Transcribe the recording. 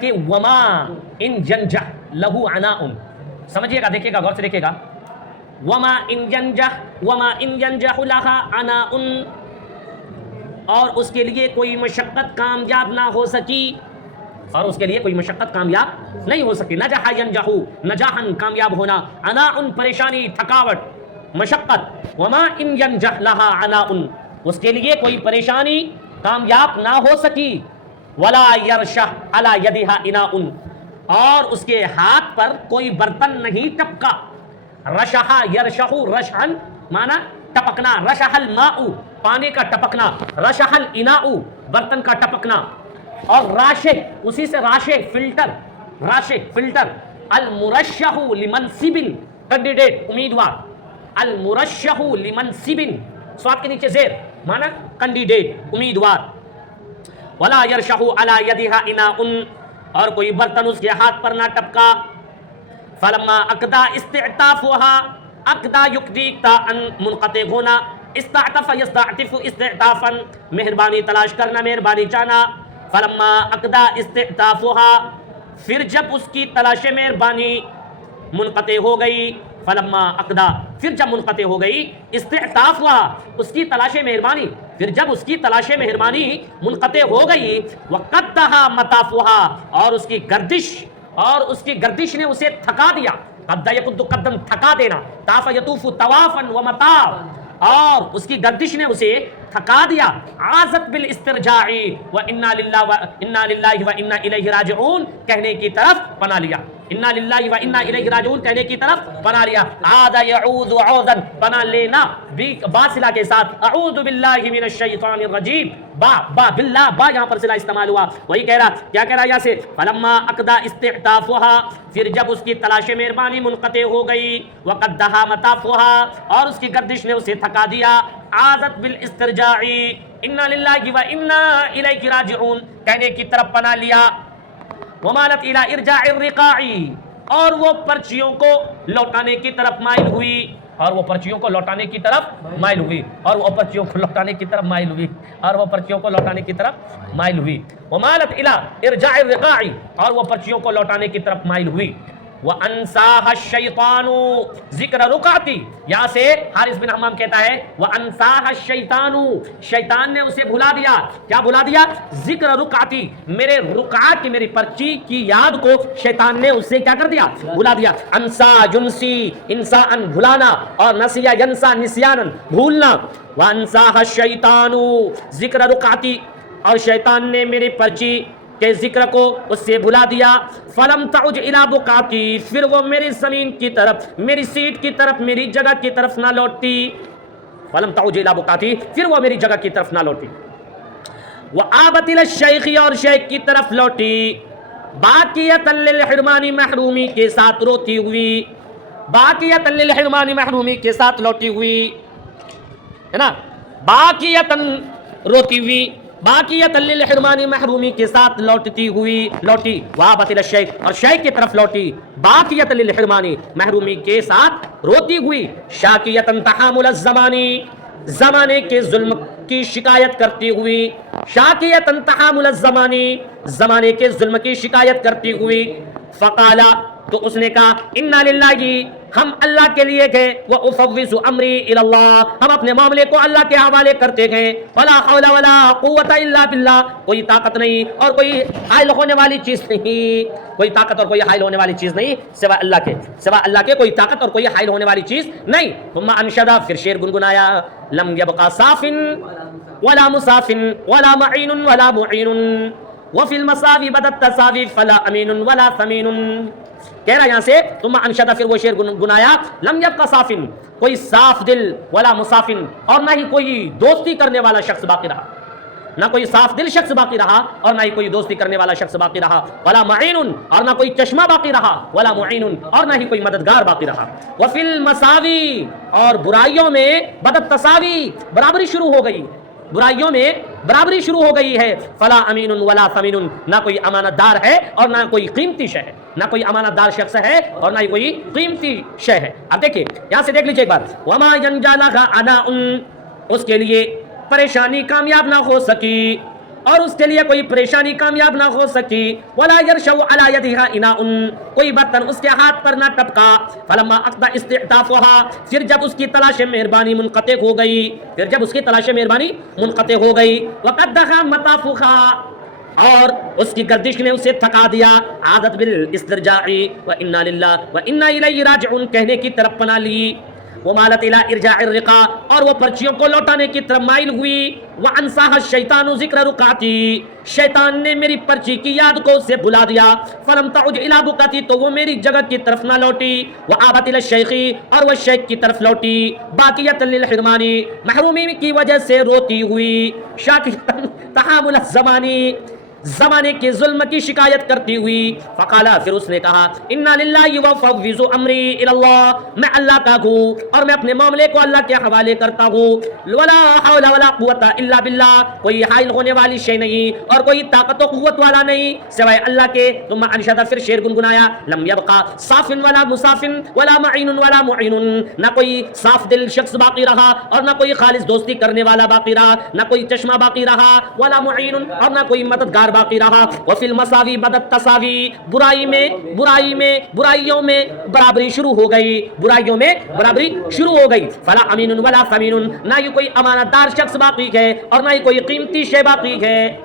کہ وما ان جنجح لہو عناء، سمجھیے گا، دیکھیے گا، غور سے دیکھیے گا، وما ان ينجح لها عناء، اور اس کے لیے کوئی مشقت کامیاب نہ ہو سکی، اور اس کے لیے کوئی مشقت کامیاب نہیں ہو سکی. نجح ینجح، نجاحن کامیاب ہونا، عناء پریشانی، تھکاوٹ، مشقت. وما ان ینجح لها عناء، اس کے لیے کوئی پریشانی کامیاب نہ ہو سکی. ولا یرشح علی یدہا اناء، اور اس کے ہاتھ پر کوئی برتن نہیں ٹپکا. رشح یرشح، رشحن مانا ٹپکنا، رشح الماء پانی کا ٹپکنا، رشح الاناء برتن کا ٹپکنا. اور راشح، اسی سے راشح فلٹر، راشح فلٹر. المرشح لمنصب کینڈیڈیٹ امیدوار، المرشح لمنصب سواد کے نیچے زیر مانا کینڈیڈیٹ امیدوار. ولا یرشح علی یدہا اناء، اور کوئی برتن اس کے ہاتھ پر نہ ٹپکا. فلما اقدا استعطافها، اقدا یقدی ان منقطع ہونا، استعطف یستعطف استعطافا مہربانی تلاش کرنا، مہربانی چاہنا. فلما اقدا استعطافها، پھر جب اس کی تلاش مہربانی منقطع ہو گئی. فلما اقدا، پھر جب منقطع ہو گئی، استعطافها اس کی تلاش مہربانی، پھر جب اس کی تلاش مہربانی منقطع ہو گئی. وقدها مطافها، اور اس کی گردش نے اسے تھکا دیا. قد یقد قدن تھکا دینا، طاف یطوف طوافا ومطاف، اور اس کی گردش نے اسے تھکا دیا. عازت بالاسترجاع وانا للہ وانا الیہ راجعون کہنے کی طرف پناہ لیا، انا للہ وانا الیہ راجعون کہنے کی طرف پناہ لیا. عاد یعوذ عوذا پناہ لینا با صلہ کے ساتھ. اعوذ باللہ من الشیطان الرجیم، با باللہ، با یہاں پر صلہ استعمال ہوا. وہی کہہ رہا، کیا کہہ رہا یہاں سے؟ فلما اقدا استعطافها، پھر جب اس کی تلاش مہربانی منقطع ہو گئی. وقدها مطافها، اور اس کی گردش نے اسے تھکا دیا. عادت بالاسترجاع انا للہ وانا الیہ راجعون کہنے کی طرف پناہ لیا. ومالت الی ارجاع الرقاع، اور وہ پرچیوں کو لوٹانے کی طرف مائل ہوئی، اور وہ پرچیوں کو لوٹانے کی طرف مائل ہوئی، اور وہ پرچیوں کو لوٹانے کی طرف مائل ہوئی، اور وہ پرچیوں کو لوٹانے کی طرف مائل ہوئی. ومالت الی ارجاع الرقاع، اور وہ پرچیوں کو لوٹانے کی طرف مائل ہوئی. وَأَنْسَاهَا الشَّيْطَانُ ذکر رکعتی، یہاں سے حارث بن حمام کہتا ہے وَأَنْسَاهَا الشَّيْطَانُ، شیطان نے اسے بھلا دیا. کیا بھلا دیا؟ ذکر رکعتی، میرے رکعات کی، میری پرچی کی یاد کو شیطان نے اسے کیا کر دیا؟ بھلا دیا. انسا ینسی، انسان بھلانا، اور نسیا ینسا نسیانا بھولنا. وَأَنْسَاهَا الشَّيْطَانُ ذکر رکعتی، اور شیطان نے میری پرچی کے ذکر کو اس سے بھلا دیا. فلم تعج الی بقعتی، پھر وہ میری زمین کی طرف، میری سیٹ کی طرف، میری جگہ کی طرف نہ لوٹی. فلم تعج الی بقعتی، پھر وہ میری جگہ کی طرف نہ لوٹی. وآبت الی الشیخ، اور شیخ کی طرف لوٹی. باقیۃ للحرمان، محرومی کے ساتھ روتی ہوئی. باقیۃ للحرمان، محرومی کے ساتھ لوٹی ہوئی، ہے نا. باقیۃ روتی ہوئی، باقیۃ للحرمان، محرومی کے ساتھ لوٹتی ہوئی، لوٹی. وآبت الی الشیخ، اور شیخ کی طرف لوٹی. باقیۃ للحرمان، محرومی کے ساتھ روتی ہوئی. شاکیۃ تحامل الزمان، زمانے کے ظلم کی شکایت کرتی ہوئی. شاکیۃ تحامل الزمان، زمانے کے ظلم کی شکایت کرتی ہوئی. فقالا، تو اس نے کہا انا للہ، ہم اللہ کے لیے گئے. وافوض امری الی اللہ، ہم اپنے معاملے کو اللہ کے حوالے کرتے گئے. ولا حول ولا قوت الا باللہ، کوئی طاقت نہیں اور کوئی حائل ہونے والی چیز نہیں، کوئی طاقت اور کوئی حائل ہونے والی چیز نہیں سوا اللہ کے، سوا اللہ کے کوئی طاقت اور کوئی حائل ہونے والی چیز نہیں. ثم انشدا، پھر شعر گنگنایا. لم یبقى صاف ولا مصاف ولا معین ولا معین وفی المصاوی بدت تصاوی فلا امین ولا ثمین. کہہ رہا یہاں سے ثم انشدا، پھر وہ شعر گنایا. لم یبقى صاف، کوئی صاف دل، ولا مصافن، اور نہ ہی کوئی دوستی کرنے والا شخص باقی رہا، نہ کوئی صاف دل شخص باقی رہا اور نہ ہی کوئی دوستی کرنے والا شخص باقی رہا. ولا معین، اور نہ کوئی چشمہ باقی رہا. ولا معین، اور نہ ہی کوئی مددگار باقی رہا. وفی المساوی، اور برائیوں میں بدت تساوی، برابری شروع ہو گئی، برائیوں میں برابری شروع ہو گئی ہے. فلا امین ولا ثمین، نہ کوئی امانت دار ہے اور نہ کوئی قیمتی شے ہے، نہ کوئی امانت دار شخص ہے اور نہ ہی کوئی قیمتی شے ہے. اب دیکھیے یہاں سے دیکھ لیجیے ایک بار. وما ینجا لها عناء، اس کے لیے پریشانی کامیاب نہ ہو سکی. اور اس کے لیے کوئی پریشانی کامیاب نہ ہو سکی. ولا يرشو على يدها اناء، کوئی برتن اس کے ہاتھ پر نہ ٹپکا. فلما اقضى استعطافها، پھر جب اس کی تلاش مہربانی منقطع ہو گئی، پھر جب اس کی تلاش مہربانی منقطع ہو گئی. وقد دخا مطافها، اور اس کی گردش نے اسے تھکا دیا. عادت بالاسترجاع وانا للہ وانا الیہ راجعون کہنے کی طرف پناہ لی. ومالت الى ارجاع الرقا، اور وہ پرچیوں کو لوٹانے کی طرف مائل ہوئی. وانساها الشیطان ذکر رقعتی، شیطان نے میری پرچی کی یاد کو اسے بلا دیا. فلم تعج الى بقعتی، تو وہ میری جگہ کی طرف نہ لوٹی. وآبت الى الشیخ، اور وہ شیخ کی طرف لوٹی. باقیۃ للحرمانی، محرومی کی وجہ سے روتی ہوئی. شاکرۃ تحامل الزمانی، زمانے کے ظلم کی شکایت کرتی ہوئی. فقالا، پھر اس نے کہا، انا للہ وافوض امری الی اللہ، میں اللہ کا ہوں اور میں اپنے معاملے کو اللہ کے حوالے کرتا ہوں. ولا حول ولا قوت الا باللہ، کوئی حائل ہونے والی شے نہیں اور کوئی طاقت و قوت والا نہیں سوائے اللہ کے. ثم انشد، پھر شعر گنگنایا. لم یبقى صاف ولا مصاف ولا معین ولا معین، نہ کوئی صاف دل شخص باقی رہا اور نہ کوئی خالص دوستی کرنے والا باقی رہا، نہ کوئی چشمہ باقی رہا، ولا معین، اور نہ کوئی مددگار باقی رہا. وفی المساوی بدت تساوی، برائیوں میں برابری شروع ہو گئی، برائیوں میں برابری شروع ہو گئی. فلا امین ولا ثمین، نہ ہی کوئی امانت دار شخص باقی ہے اور نہ ہی کوئی قیمتی شے باقی ہے.